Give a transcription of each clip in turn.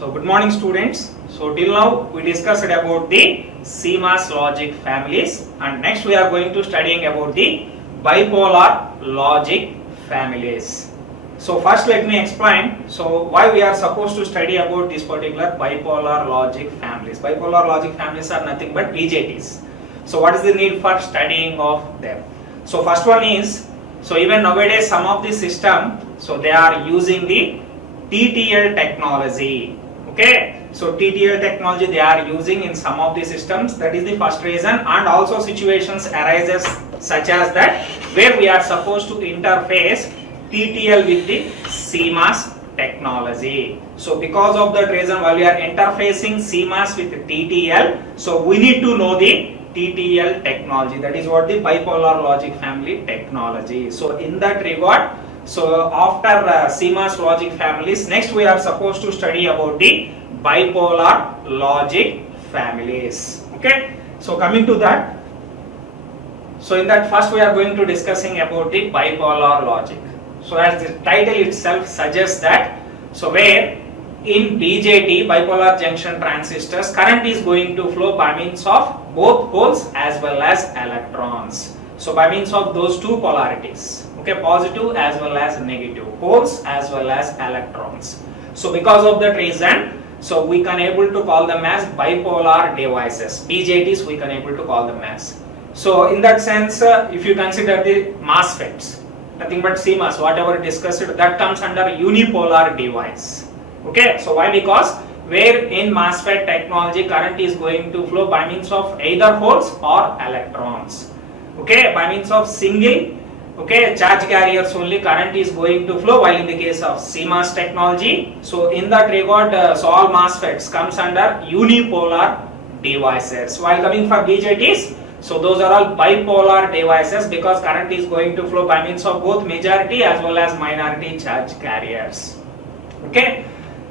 So good morning students. So till now we discussed about the CMOS logic families, and next we are going to studying about the bipolar logic families. So first let me explain why we are supposed to study about this particular bipolar logic families. Bipolar logic families are nothing but BJTs. So what is the need for studying of them? So first one is, even nowadays some of the system, they are using the TTL technology. Okay, so TTL technology they are using in some of the systems. That is the first reason, and also situations arises such as that where we are supposed to interface TTL with the CMOS technology. So because of that reason, while we are interfacing CMOS with TTL, so we need to know the TTL technology. That is what the bipolar logic family technology. So in that regard, after CMOS logic families, next we are supposed to study about the bipolar logic families. Okay, so coming to that, in that first we are going to discussing about the bipolar logic. So as the title itself suggests that, where in BJT, bipolar junction transistors, current is going to flow by means of both holes as well as electrons. So by means of those two polarities, okay, positive as well as negative, holes as well as electrons. So because of that reason, we can able to call them as bipolar devices. BJTs we can able to call them as. So in that sense, if you consider the MOSFETs, nothing but CMOS, whatever discussed, that comes under unipolar device. Okay, so why? Because where in MOSFET technology current is going to flow by means of either holes or electrons. Okay, by means of single charge carriers only current is going to flow, while in the case of CMOS technology, so in that regard, all MOSFETs comes under unipolar devices, while coming for BJTs, those are all bipolar devices because current is going to flow by means of both majority as well as minority charge carriers. Okay,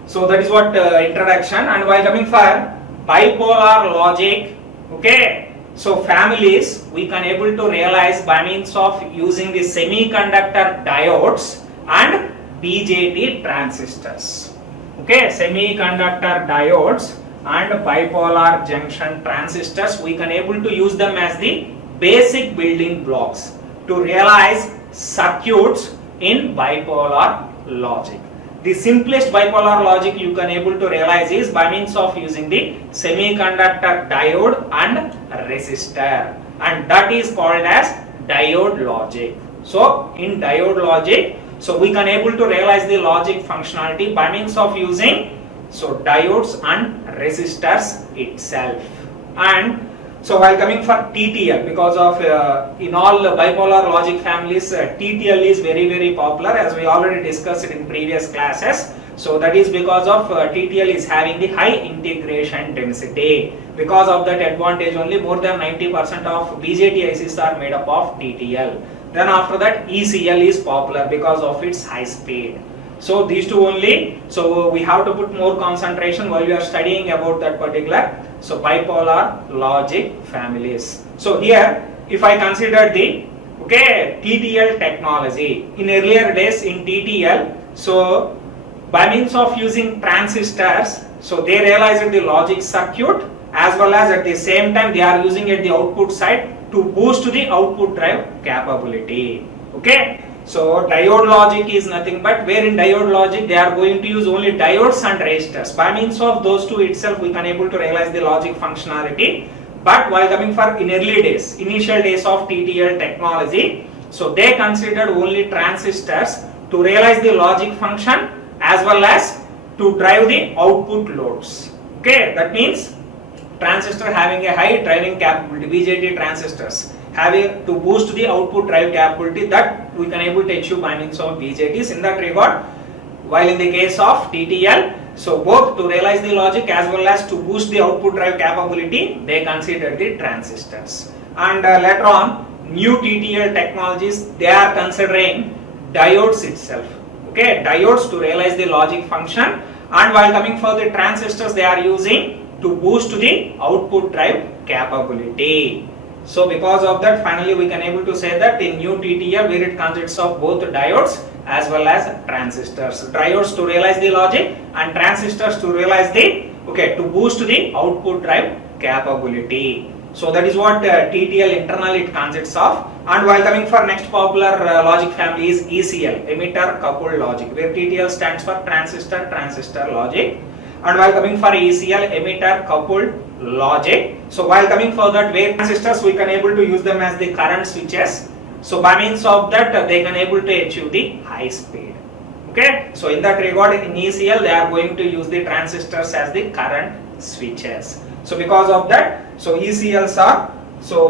so that is what introduction. And while coming for bipolar logic, okay, families we can able to realize by means of using the semiconductor diodes and BJT transistors. Okay, semiconductor diodes and bipolar junction transistors, we can able to use them as the basic building blocks to realize circuits in bipolar logic. The simplest bipolar logic you can able to realize is by means of using the semiconductor diode and resistor, and that is called as diode logic. So in diode logic, we can able to realize the logic functionality by means of using diodes and resistors itself. And while coming for TTL, because of in all bipolar logic families, TTL is very popular, as we already discussed in previous classes. So that is because of TTL is having the high integration density. Because of that advantage only, more than 90% of BJT ICs are made up of TTL. Then after that, ECL is popular because of its high speed. So these two only, we have to put more concentration while we are studying about that particular bipolar logic families. So here, if I consider the TTL technology, in earlier days in TTL, by means of using transistors, they realized the logic circuit, as well as at the same time they are using at the output side to boost the output drive capability. Okay, so diode logic is nothing but where in diode logic they are going to use only diodes and resistors. By means of those two itself we can able to realize the logic functionality. But while coming for in early days, initial days of TTL technology, they considered only transistors to realize the logic function as well as to drive the output loads. Okay, that means transistor having a high driving capability, BJT transistors having to boost the output drive capability, that we can able to achieve by means of BJTs in that regard. While in the case of TTL, both to realize the logic as well as to boost the output drive capability, they consider the transistors. And later on, new TTL technologies, they are considering diodes itself. Okay, diodes to realize the logic function, and while coming for the transistors, they are using to boost the output drive capability. So because of that, finally we can able to say that in new TTL where it consists of both diodes as well as transistors. Diodes to realize the logic and transistors to realize the, to boost the output drive capability. So that is what TTL internally it consists of. And while coming for next popular logic family is ECL, emitter coupled logic, where TTL stands for transistor logic. And while coming for ECL, emitter coupled logic. So while coming for that, where transistors we can able to use them as the current switches. So by means of that they can able to achieve the high speed. Okay. So in that regard, in ECL they are going to use the transistors as the current switches. So because of that, so ECLs are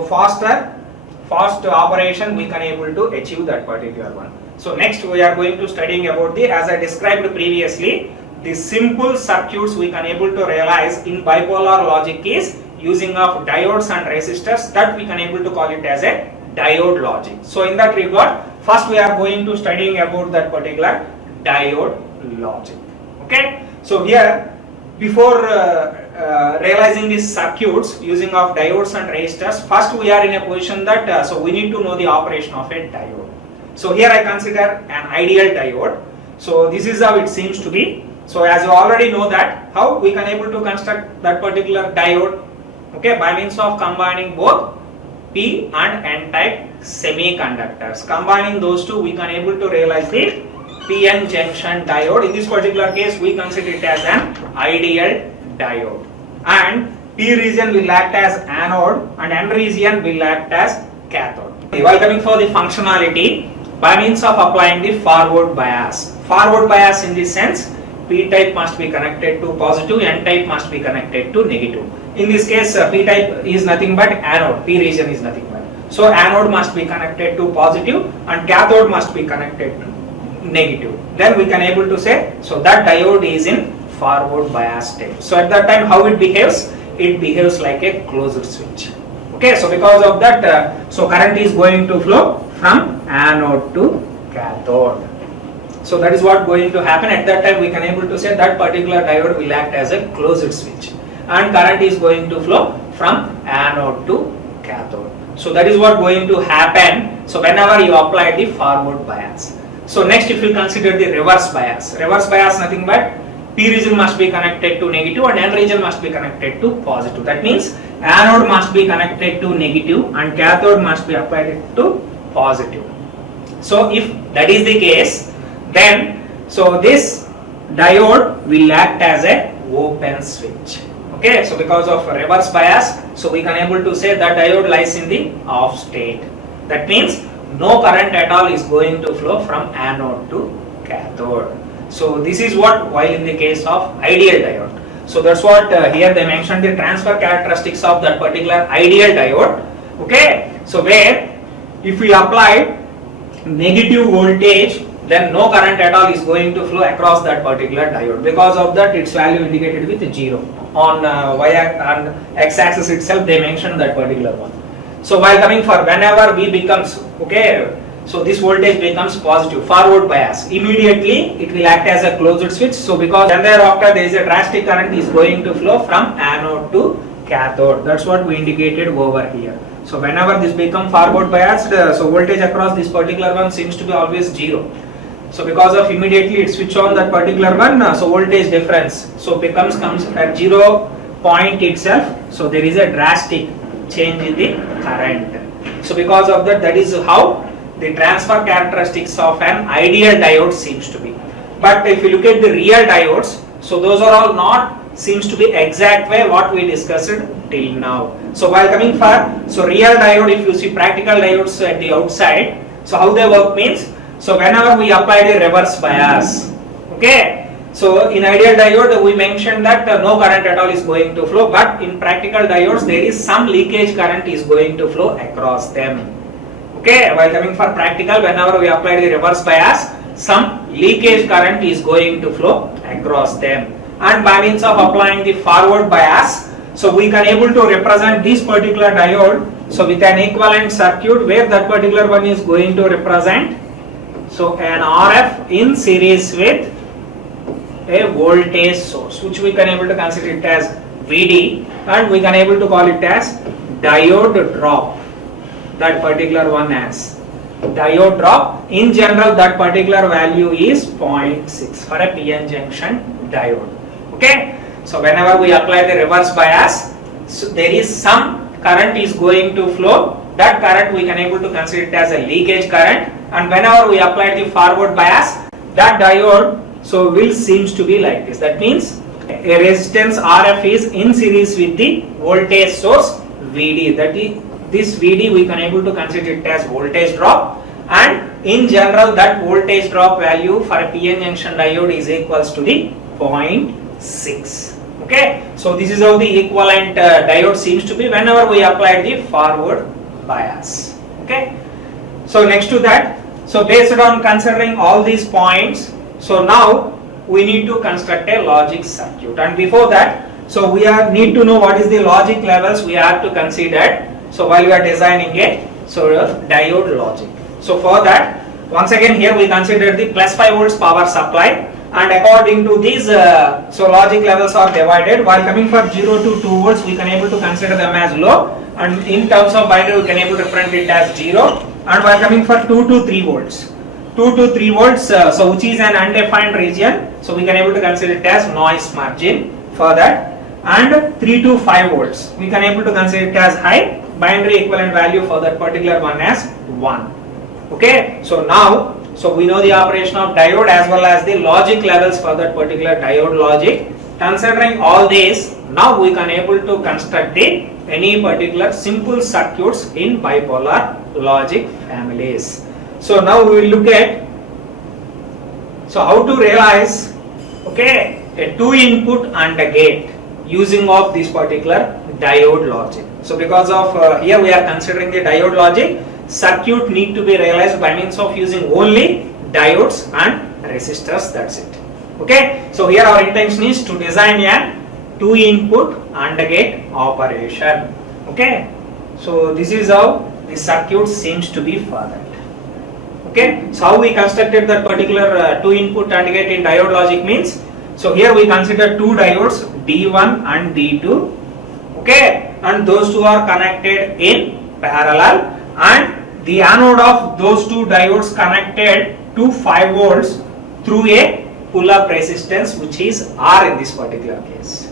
fast operation we can able to achieve that particular one. So next we are going to studying about the, as I described previously, the simple circuits we can able to realize in bipolar logic is using of diodes and resistors, that we can able to call it as a diode logic. So in that regard, first we are going to studying about that particular diode logic. Okay. So here, before realizing these circuits using of diodes and resistors, first we are in a position that so we need to know the operation of a diode. So here I consider an ideal diode. So this is how it seems to be. So as you already know that how we can able to construct that particular diode, by means of combining both P and N type semiconductors. Combining those two, we can able to realize the PN junction diode. In this particular case, we consider it as an ideal diode. And P region will act as anode and N region will act as cathode. While coming for the functionality, by means of applying the forward bias. Forward bias in this sense, P type must be connected to positive, N type must be connected to negative. In this case, P type is nothing but anode, P region is nothing but. So anode must be connected to positive and cathode must be connected to negative. Then we can able to say, so that diode is in forward bias state. So at that time how it behaves? It behaves like a closed switch. Okay, so because of that, so current is going to flow from anode to cathode. So that is what going to happen. At that time we can able to say that particular diode will act as a closed switch and current is going to flow from anode to cathode. So that is what going to happen. So whenever you apply the forward bias. So next if you consider the reverse bias. Reverse bias nothing but P region must be connected to negative and N region must be connected to positive. That means anode must be connected to negative and cathode must be applied to positive. So if that is the case, then so this diode will act as a open switch. Okay, so because of reverse bias, so we can able to say that diode lies in the off state. That means no current at all is going to flow from anode to cathode. So this is what while in the case of ideal diode. So that's what here they mentioned the transfer characteristics of that particular ideal diode. Okay, so where if we apply negative voltage, then no current at all is going to flow across that particular diode. Because of that, its value indicated with 0. On x-axis itself, they mentioned that particular one. So while coming for whenever V becomes, so this voltage becomes positive, forward bias, immediately it will act as a closed switch. So because then thereafter there is a drastic current is going to flow from anode to cathode. That's what we indicated over here. So whenever this become forward biased, so voltage across this particular one seems to be always 0. So because of immediately it switch on that particular one, so voltage difference so comes at 0 point itself. So there is a drastic change in the current. So because of that, that is how the transfer characteristics of an ideal diode seems to be. But if you look at the real diodes, so those are all not seems to be exact way what we discussed till now. So while coming for, so real diode, if you see practical diodes at the outside, so how they work means, so whenever we apply the reverse bias, so in ideal diode we mentioned that no current at all is going to flow, but in practical diodes there is some leakage current is going to flow across them. While coming for practical, whenever we apply the reverse bias, some leakage current is going to flow across them. And by means of applying the forward bias, so we can able to represent this particular diode so with an equivalent circuit where that particular one is going to represent so an RF in series with a voltage source, which we can able to consider it as VD, and we can able to call it as diode drop. that particular one as diode drop. In general, that particular value is 0.6 for a PN junction diode. Okay, so whenever we apply the reverse bias, so there is some current is going to flow. That current we can able to consider it as a leakage current, and whenever we apply the forward bias, that diode so will seems to be like this. That means a resistance RF is in series with the voltage source VD. That is, this VD we can able to consider it as voltage drop, and in general that voltage drop value for a PN junction diode is equals to the 0.6. Okay, so this is how the equivalent diode seems to be whenever we apply the forward bias. Okay, so next to that, so based on considering all these points, so now we need to construct a logic circuit, and before that, so we need to know what is the logic levels we have to consider. So while we are designing a diode logic, so for that, once again here we consider the plus 5 volts power supply, and according to these so logic levels are divided. While coming for 0 to 2 volts, we can able to consider them as low, and in terms of binary we can able to represent it as 0, and while coming for 2 to 3 volts, 2 to 3 volts so which is an undefined region, so we can able to consider it as noise margin for that, and 3 to 5 volts we can able to consider it as high, binary equivalent value for that particular one as 1. Okay, so now so we know the operation of diode as well as the logic levels for that particular diode logic. Considering all this, now we can able to construct the any particular simple circuits in bipolar logic families. So now we will look at so how to realize okay a 2 input and a gate using of this particular diode logic. So because of here we are considering the diode logic, circuit need to be realized by means of using only diodes and resistors. That's it. Okay, so here our intention is to design a 2 input and gate operation. Okay, so this is how the circuit seems to be for that. Okay, so how we constructed that particular 2 input and gate in diode logic means, so here we consider 2 diodes D1 and D2. Okay, and those two are connected in parallel, and the anode of those 2 diodes connected to 5 volts through a pull-up resistance which is R in this particular case.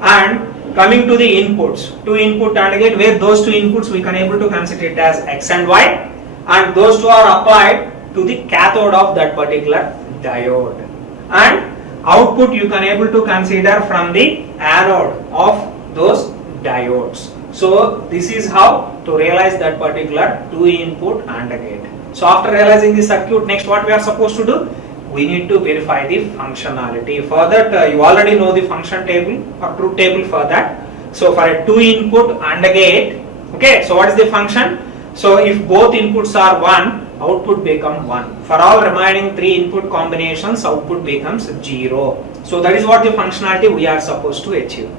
And coming to the inputs, 2 input and gate, where those 2 inputs we can able to consider it as X and Y, and those 2 are applied to the cathode of that particular diode, and output you can able to consider from the anode of those diodes. So this is how to realize that particular 2 input and a gate. So after realizing the circuit, next what we are supposed to do? We need to verify the functionality. For that you already know the function table or truth table for that. So for a 2 input and a gate, okay, so what is the function? So if both inputs are 1, output becomes 1. For all remaining 3 input combinations, output becomes 0. So that is what the functionality we are supposed to achieve.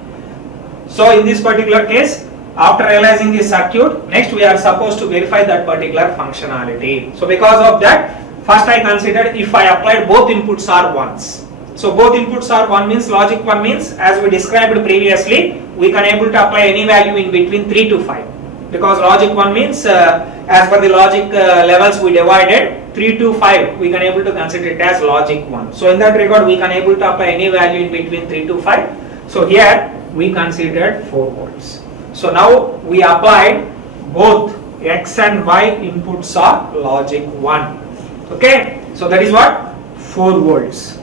So in this particular case, after realizing the circuit, next we are supposed to verify that particular functionality. So because of that, first I considered if I applied both inputs are 1s. So both inputs are 1 means logic 1 means, as we described previously, we can able to apply any value in between 3 to 5. Because logic 1 means as per the logic levels we divided, 3 to 5 we can able to consider it as logic 1. So in that regard we can able to apply any value in between 3 to 5. So here we considered 4 volts. So now we applied both X and Y inputs are logic 1. Okay, so that is what? 4 volts.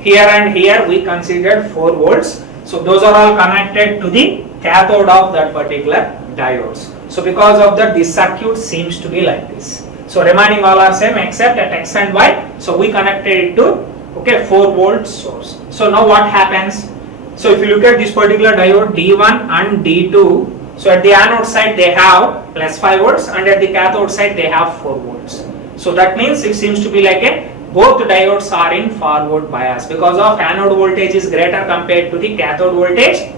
Here and here we considered 4 volts. So those are all connected to the cathode of that particular diodes. So because of that, this circuit seems to be like this. So remaining all are same except at X and Y. So we connected it to 4 volt source. So now what happens? So if you look at this particular diode D1 and D2, so at the anode side they have plus 5 volts and at the cathode side they have 4 volts. So that means it seems to be like both diodes are in forward bias because of anode voltage is greater compared to the cathode voltage.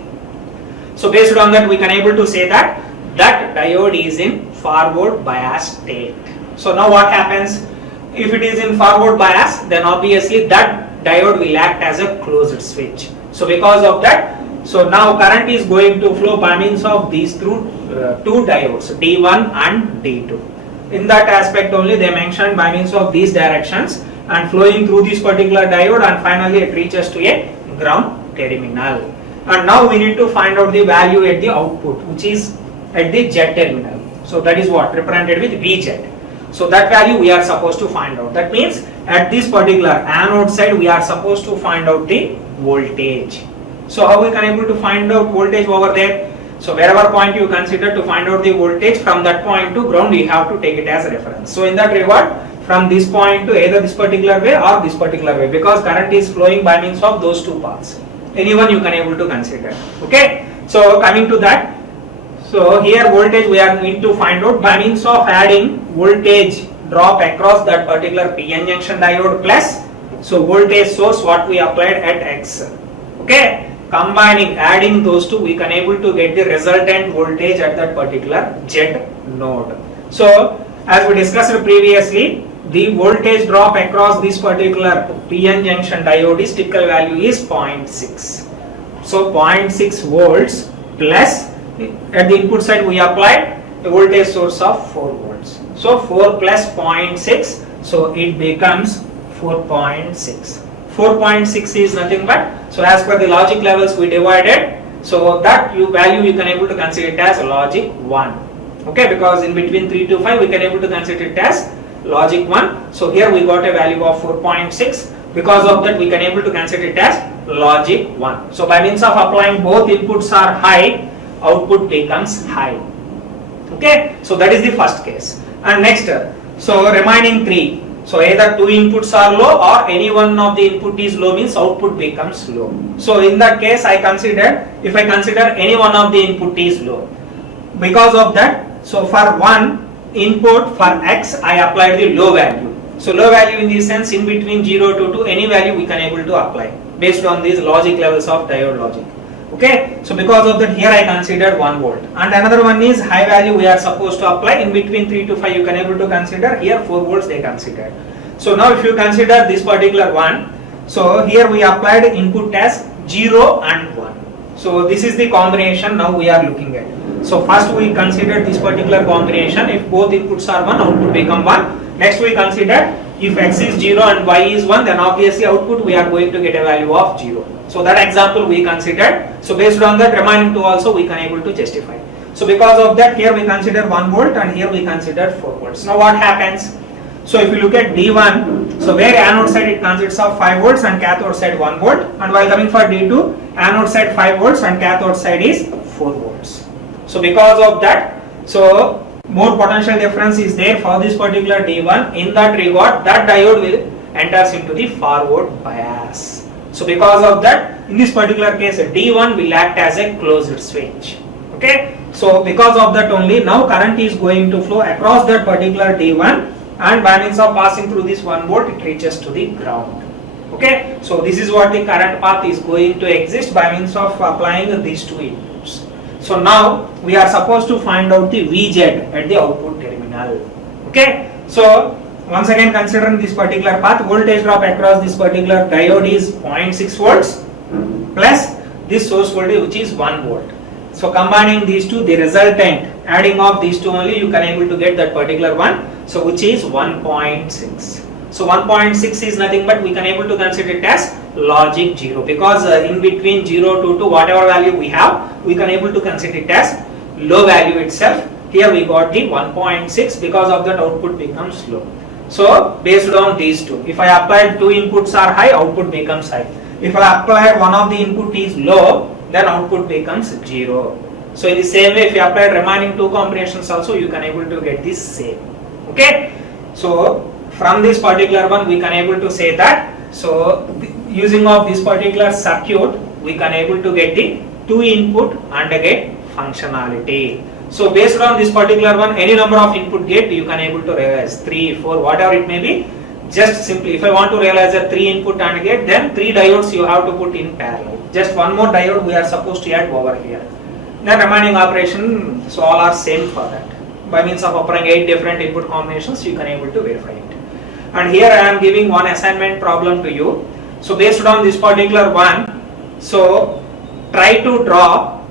So based on that we can able to say that diode is in forward bias state. So now what happens? If it is in forward bias, then obviously that diode will act as a closed switch. So because of that, so now current is going to flow by means of these two two diodes, D1 and D2. In that aspect only they mentioned by means of these directions and flowing through this particular diode, and finally it reaches to a ground terminal. And now we need to find out the value at the output, which is at the Z terminal. So that is what represented with VZ. So that value we are supposed to find out. That means at this particular anode side we are supposed to find out the voltage. So how we can able to find out voltage over there? So wherever point you consider to find out the voltage, from that point to ground you have to take it as a reference. So in that regard, from this point to either this particular way or this particular way, because current is flowing by means of those two paths. Anyone you can able to consider. Okay. So coming to that, so here voltage we are going to find out by means of adding voltage drop across that particular PN junction diode plus so voltage source what we applied at X. Okay. Combining, adding those two, we can able to get the resultant voltage at that particular Z node. So as we discussed previously, the voltage drop across this particular PN junction diode is typical value is 0.6. So 0.6 volts plus at the input side we applied a voltage source of 4 volts. So 4 plus 0.6, so it becomes 4.6. 4.6 is nothing but, so as per the logic levels we divided, so that value you can able to consider it as logic 1. Okay, because in between 3 to 5 we can able to consider it as logic 1. So here we got a value of 4.6. Because of that we can able to consider it as logic 1. So by means of applying both inputs are high, output becomes high. Okay, so that is the first case. And next, so remaining 3. So either two inputs are low or any one of the input is low means output becomes low. So in that case I consider, if I consider any one of the input is low. Because of that, so for one input for X I applied the low value. So low value in the sense in between 0 to 2 any value we can able to apply based on these logic levels of diode logic. Okay, so because of that here I considered 1 volt, and another one is high value we are supposed to apply in between 3 to 5 you can able to consider, here 4 volts they considered. So now if you consider this particular one, so here we applied input as 0 and 1. So this is the combination now we are looking at. So first we consider this particular combination, if both inputs are 1 output become 1. Next we consider if X is 0 and Y is 1 then obviously output we are going to get a value of 0. So that example we considered. So based on that remaining 2 also we can able to justify. So because of that here we consider 1 volt and here we consider 4 volts. Now what happens? So if you look at D1, so where anode side it consists of 5 volts and cathode side 1 volt, and while coming for D2, anode side 5 volts and cathode side is 4 volts. So because of that, so more potential difference is there for this particular D1. In that regard, that diode will enters into the forward bias. So because of that, in this particular case D1 will act as a closed switch. Okay, so because of that only now current is going to flow across that particular D1, and by means of passing through this 1 volt it reaches to the ground. Okay, so this is what the current path is going to exist by means of applying these two inputs. So now we are supposed to find out the VZ at the output terminal. Okay, so once again considering this particular path, voltage drop across this particular diode is 0.6 volts plus this source voltage which is 1 volt. So combining these two, the resultant adding of these two only you can able to get that particular one, so which is 1.6. So 1.6 is nothing but we can able to consider it as logic 0, because in between 0 to 2 whatever value we have we can able to consider it as low value itself. Here we got the 1.6, because of that output becomes low. So based on these two, if I apply two inputs are high, output becomes high. If I apply one of the input is low, then output becomes 0. So in the same way if you apply remaining two combinations also you can able to get this same. Okay, so from this particular one we can able to say that, so using of this particular circuit we can able to get the two input and get functionality. So based on this particular one, any number of input gate you can able to realize 3, 4, whatever it may be. Just simply if I want to realize a 3 input AND gate, then 3 diodes you have to put in parallel. Just one more diode we are supposed to add over here. Then remaining operation, so all are same for that. By means of applying 8 different input combinations you can able to verify it. And here I am giving one assignment problem to you. So based on this particular one, so try to draw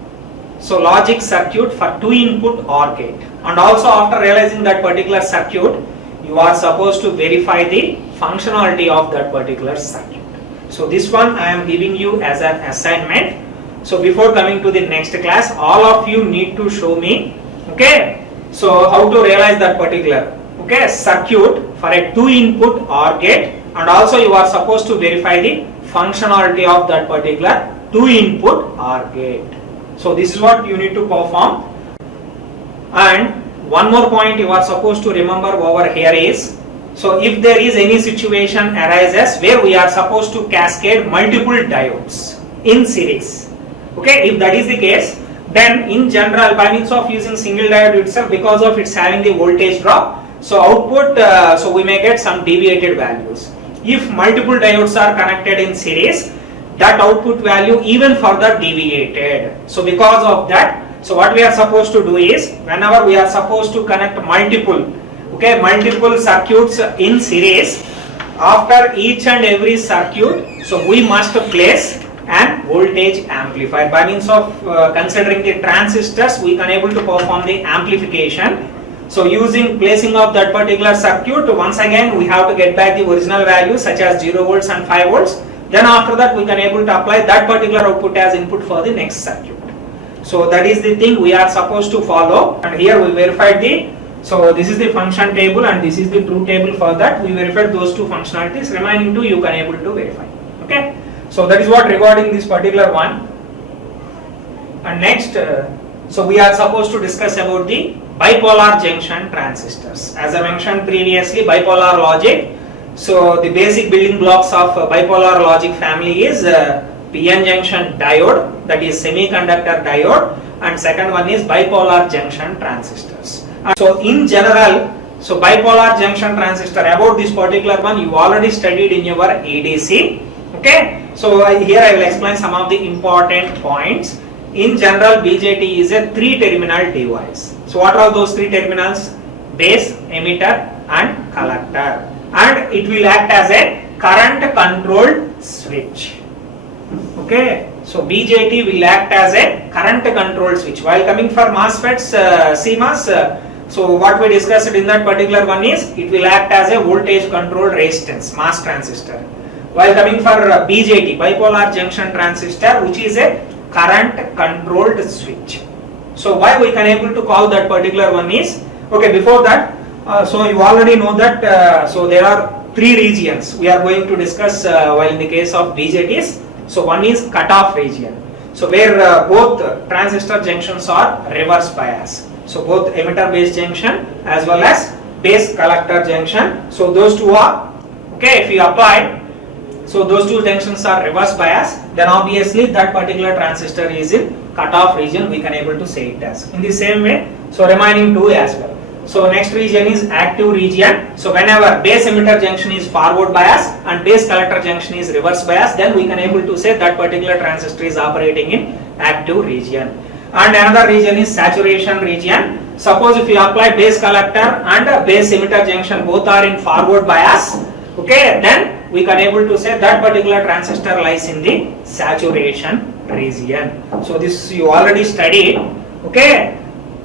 so logic circuit for 2 input OR gate, and also after realizing that particular circuit, you are supposed to verify the functionality of that particular circuit. So this one I am giving you as an assignment. So before coming to the next class, all of you need to show me, okay, so how to realize that particular, okay, circuit for a 2 input OR gate, and also you are supposed to verify the functionality of that particular 2 input OR gate. So this is what you need to perform. And one more point you are supposed to remember over here is, so if there is any situation arises where we are supposed to cascade multiple diodes in series, okay, if that is the case, then in general by means of using single diode itself, because of its having the voltage drop, so output, so we may get some deviated values. If multiple diodes are connected in series, that output value even further deviated. So because of that, so what we are supposed to do is, whenever we are supposed to connect multiple, okay, multiple circuits in series, after each and every circuit, so we must place an voltage amplifier. By means of considering the transistors, we can able to perform the amplification. So using placing of that particular circuit, once again we have to get back the original values such as 0 volts and 5 volts. Then after that we can able to apply that particular output as input for the next circuit. So that is the thing we are supposed to follow. And here we verified the, so this is the function table and this is the truth table. For that we verified those two functionalities. Remaining two you can able to verify. Okay. So that is what regarding this particular one. And next, so we are supposed to discuss about the bipolar junction transistors. As I mentioned previously, bipolar logic. So the basic building blocks of bipolar logic family is PN junction diode, that is semiconductor diode, and second one is bipolar junction transistors. So in general, so bipolar junction transistor, about this particular one you already studied in your ADC. Okay, so here I will explain some of the important points. In general, BJT is a 3-terminal device. So what are those 3 terminals? Base, emitter and collector. And it will act as a current controlled switch. Okay, so BJT will act as a current controlled switch. While coming for MOSFETs, CMOS, so what we discussed in that particular one is, it will act as a voltage controlled resistance, MOS transistor. While coming for BJT, bipolar junction transistor, which is a current controlled switch. So why we can able to call that particular one is, okay, before that, so you already know that, so there are 3 regions we are going to discuss while in the case of BJTs. So one is cutoff region, so where both transistor junctions are reverse bias. So both emitter base junction as well as base collector junction. So those two are, okay, if you apply, so those two junctions are reverse bias, then obviously that particular transistor is in cutoff region, we can able to say it as. In the same way, so remaining 2 as well. So next region is active region. So whenever base emitter junction is forward bias and base collector junction is reverse bias, then we can able to say that particular transistor is operating in active region. And another region is saturation region. Suppose if you apply base collector and base emitter junction both are in forward bias, okay, then we can able to say that particular transistor lies in the saturation region. So this you already studied. Okay,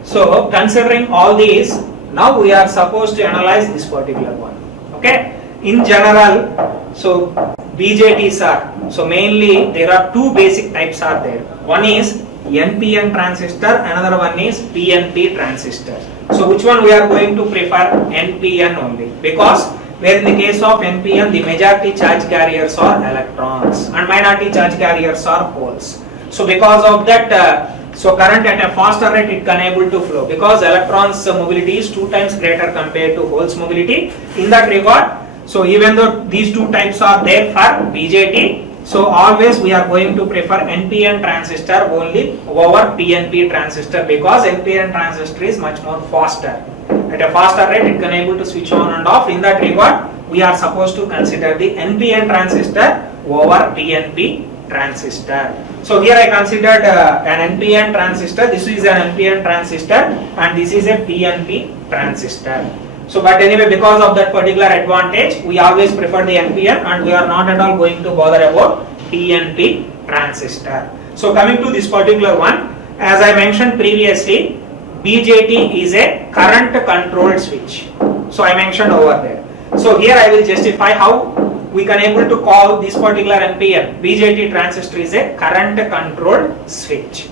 so considering all these, now we are supposed to analyze this particular one. Okay, in general, so BJTs are, so mainly there are 2 basic types are there. One is NPN transistor, another one is PNP transistor. So which one we are going to prefer? NPN only, because where in the case of NPN the majority charge carriers are electrons and minority charge carriers are holes. So because of that, so current at a faster rate it can able to flow, because electrons mobility is 2 times greater compared to holes mobility. In that regard, so even though these 2 types are there for BJT, so always we are going to prefer NPN transistor only over PNP transistor, because NPN transistor is much more faster. At a faster rate it can able to switch on and off. In that regard, we are supposed to consider the NPN transistor over PNP transistor. So here I considered an NPN transistor. This is an NPN transistor and this is a PNP transistor. So but anyway, because of that particular advantage, we always prefer the NPN and we are not at all going to bother about PNP transistor. So coming to this particular one, As I mentioned previously, BJT is a current controlled switch. So I mentioned over there. So here I will justify how we can able to call this particular NPN. BJT transistor is a current controlled switch.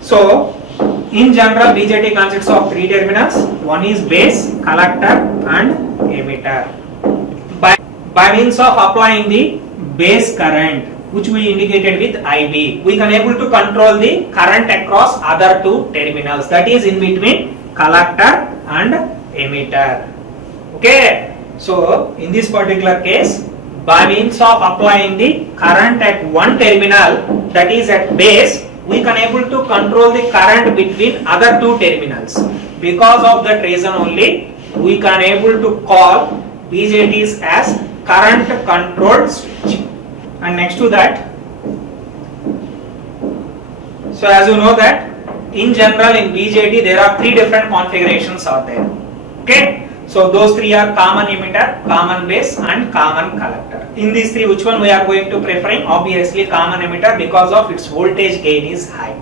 So in general, BJT consists of three terminals. One is base, collector and emitter. By means of applying the base current, which we indicated with IB, we can able to control the current across other two terminals, that is in between collector and emitter. Okay, so in this particular case, by means of applying the current at one terminal, that is at base, we can able to control the current between other two terminals. Because of that reason only, we can able to call BJTs as current controlled switch. And next to that, so as you know that in general in BJT there are three different configurations are there. Okay, so those three are common emitter, common base and common collector. In these three, which one we are going to preferring? Obviously common emitter, because of its voltage gain is high.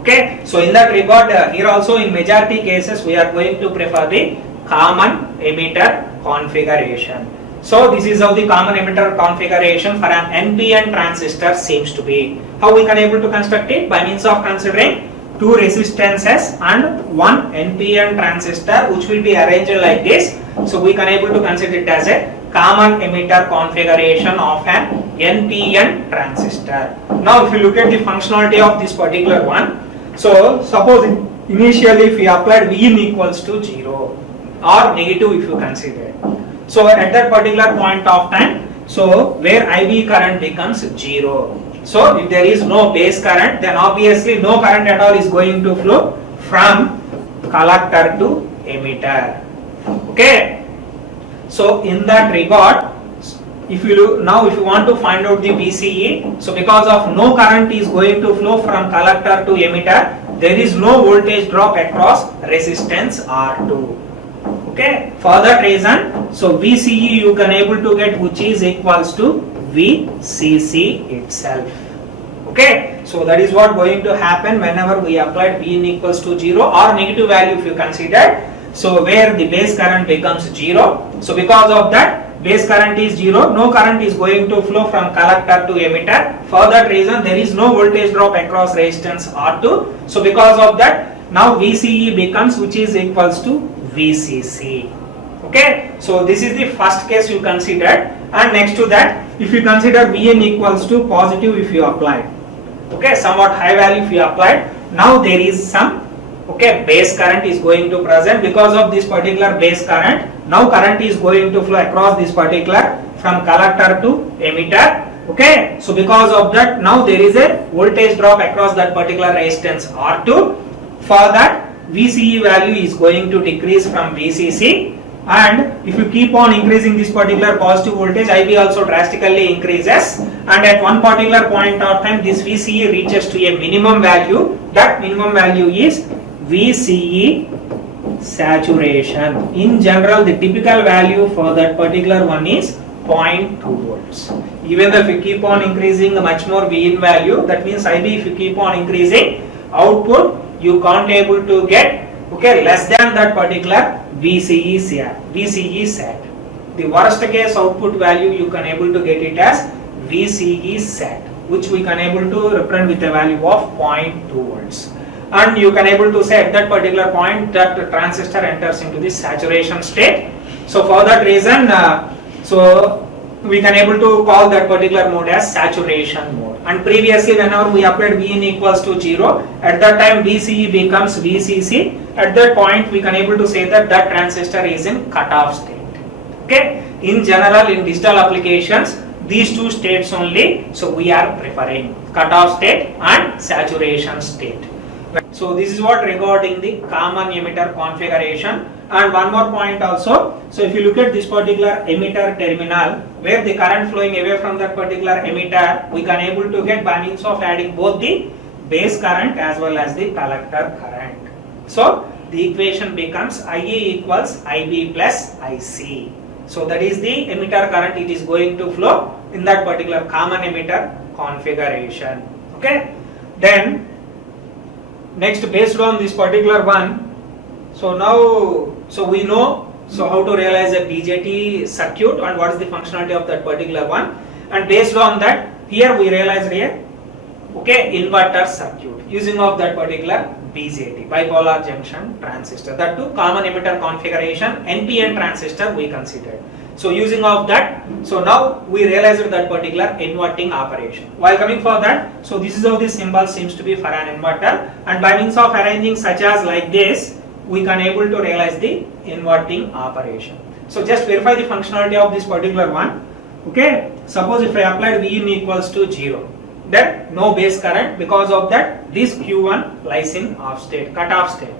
Okay, so in that regard, here also in majority cases we are going to prefer the common emitter configuration. So this is how the common emitter configuration for an NPN transistor seems to be. How we can able to construct it? By means of considering two resistances and one NPN transistor, which will be arranged like this. So we can able to consider it as a common emitter configuration of an NPN transistor. Now if you look at the functionality of this particular one, so suppose initially if we applied Vin equals to 0 or negative if you consider. So at that particular point of time, so where IB current becomes 0. So if there is no base current, then obviously no current at all is going to flow from collector to emitter. Okay. So in that regard, if you look, now if you want to find out the VCE, so because of no current is going to flow from collector to emitter, there is no voltage drop across resistance R2. Okay, for that reason, so VCE you can able to get, which is equals to VCC itself. Okay, so that is what going to happen whenever we applied Vin equals to 0 or negative value if you consider. So where the base current becomes 0. So because of that, base current is 0, no current is going to flow from collector to emitter. For that reason, there is no voltage drop across resistance R2. So because of that, now VCE becomes, which is equals to VCC. Okay, so this is the first case you considered, and next to that, if you consider Vn equals to positive if you apply, okay, somewhat high value if you applied, now there is some, okay, base current is going to present. Because of this particular base current, now current is going to flow across this particular from collector to emitter. Okay, so because of that, now there is a voltage drop across that particular resistance R2. For that, VCE value is going to decrease from VCC, and if you keep on increasing this particular positive voltage, IB also drastically increases, and at one particular point of time this VCE reaches to a minimum value. That minimum value is VCE saturation. In general, the typical value for that particular one is 0.2 volts. Even if you keep on increasing much more Vin value, that means IB if you keep on increasing, output you can't able to get, okay, less than that particular VCE sat. The worst case output value you can able to get it as VCE sat, which we can able to represent with a value of 0.2 volts. And you can able to say at that particular point that the transistor enters into the saturation state. So for that reason, so we can able to call that particular mode as saturation mode. And previously whenever we applied Vin equals to 0, at that time VCE becomes VCC. At that point we can able to say that that transistor is in cutoff state. Okay, in general in digital applications these two states only, so we are preferring cutoff state and saturation state. So this is what regarding the common emitter configuration. And one more point also, so if you look at this particular emitter terminal where the current flowing away from that particular emitter, we can able to get by means of adding both the base current as well as the collector current. So the equation becomes IA equals IB plus IC. So that is the emitter current, it is going to flow in that particular common emitter configuration. Okay, then next based on this particular one, so now, so we know, so how to realize a BJT circuit and what is the functionality of that particular one, and based on that, here we realized here, okay, inverter circuit using of that particular BJT, bipolar junction transistor, that too common emitter configuration, NPN transistor we considered. So using of that, so now we realized that particular inverting operation. While coming for that, so this is how this symbol seems to be for an inverter, and by means of arranging such as like this, we can able to realize the inverting operation. So just verify the functionality of this particular one. Okay, suppose if I applied Vin equals to 0, then no base current, because of that this Q1 lies in off state, cut off state.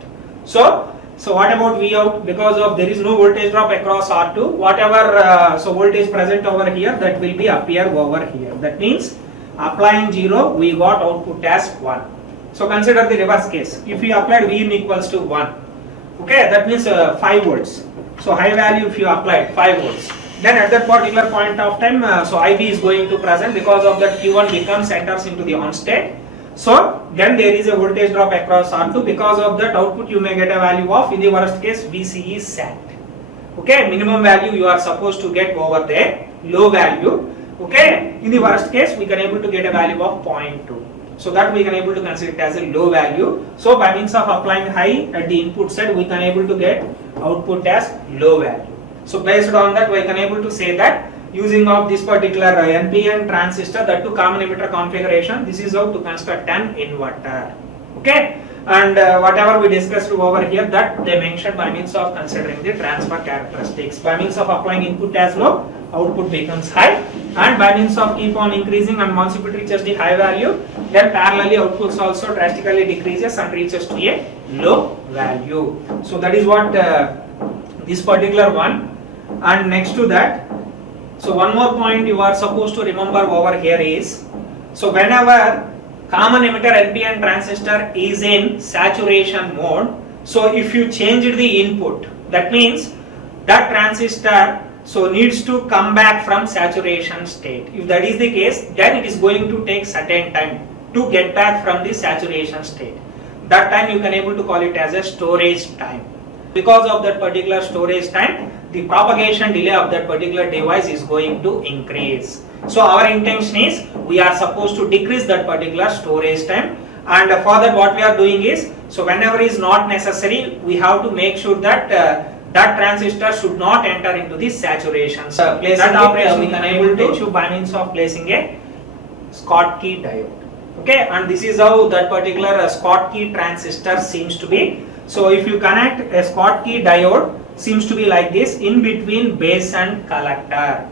So what about V out? Because of there is no voltage drop across R2, whatever so voltage present over here, that will be appear over here. That means applying 0, we got output as 1. So consider the reverse case. If we applied Vin equals to 1, okay, that means 5 volts. So high value if you applied 5 volts, then at that particular point of time, so IB is going to present, because of that Q1 becomes enters into the on state. So then there is a voltage drop across R2, because of that output you may get a value of, in the worst case, VC is set. Okay, minimum value you are supposed to get over there, low value. Okay, in the worst case we can able to get a value of 0.2. So that we can able to consider it as a low value. So by means of applying high at the input side, we can able to get output as low value. So based on that, we can able to say that using of this particular NPN transistor, that to common emitter configuration, this is how to construct an inverter. Okay, and whatever we discussed over here, that they mentioned by means of considering the transfer characteristics. By means of applying input as low, output becomes high, and by means of keep on increasing, and once it reaches the high value, then parallelly outputs also drastically decreases and reaches to a low value. So that is what this particular one. And next to that, so one more point you are supposed to remember over here is, so whenever common emitter NPN transistor is in saturation mode, so if you change the input, that means that transistor so needs to come back from saturation state. If that is the case, then it is going to take certain time to get back from the saturation state. That time you can able to call it as a storage time. Because of that particular storage time, the propagation delay of that particular device is going to increase. So our intention is, we are supposed to decrease that particular storage time, and for that what we are doing is, so whenever is not necessary, we have to make sure that that transistor should not enter into the saturation. Placing that operation we can able to achieve by means of placing a Schottky diode. Okay, and this is how that particular Schottky transistor seems to be. So if you connect a Schottky diode, seems to be like this, in between base and collector.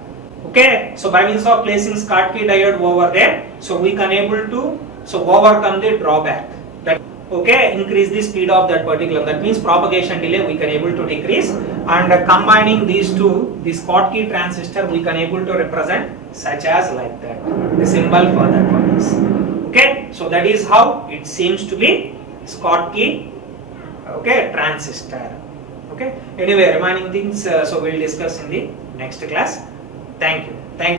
Okay, so by means of placing Schottky diode over there, so we can able to so overcome the drawback. That okay, increase the speed of that particular, that means propagation delay we can able to decrease, and combining these two, the Schottky transistor we can able to represent such as like that, the symbol for that one is. Okay, so that is how it seems to be Schottky okay transistor. Okay, anyway remaining things so we'll discuss in the next class. Thank you.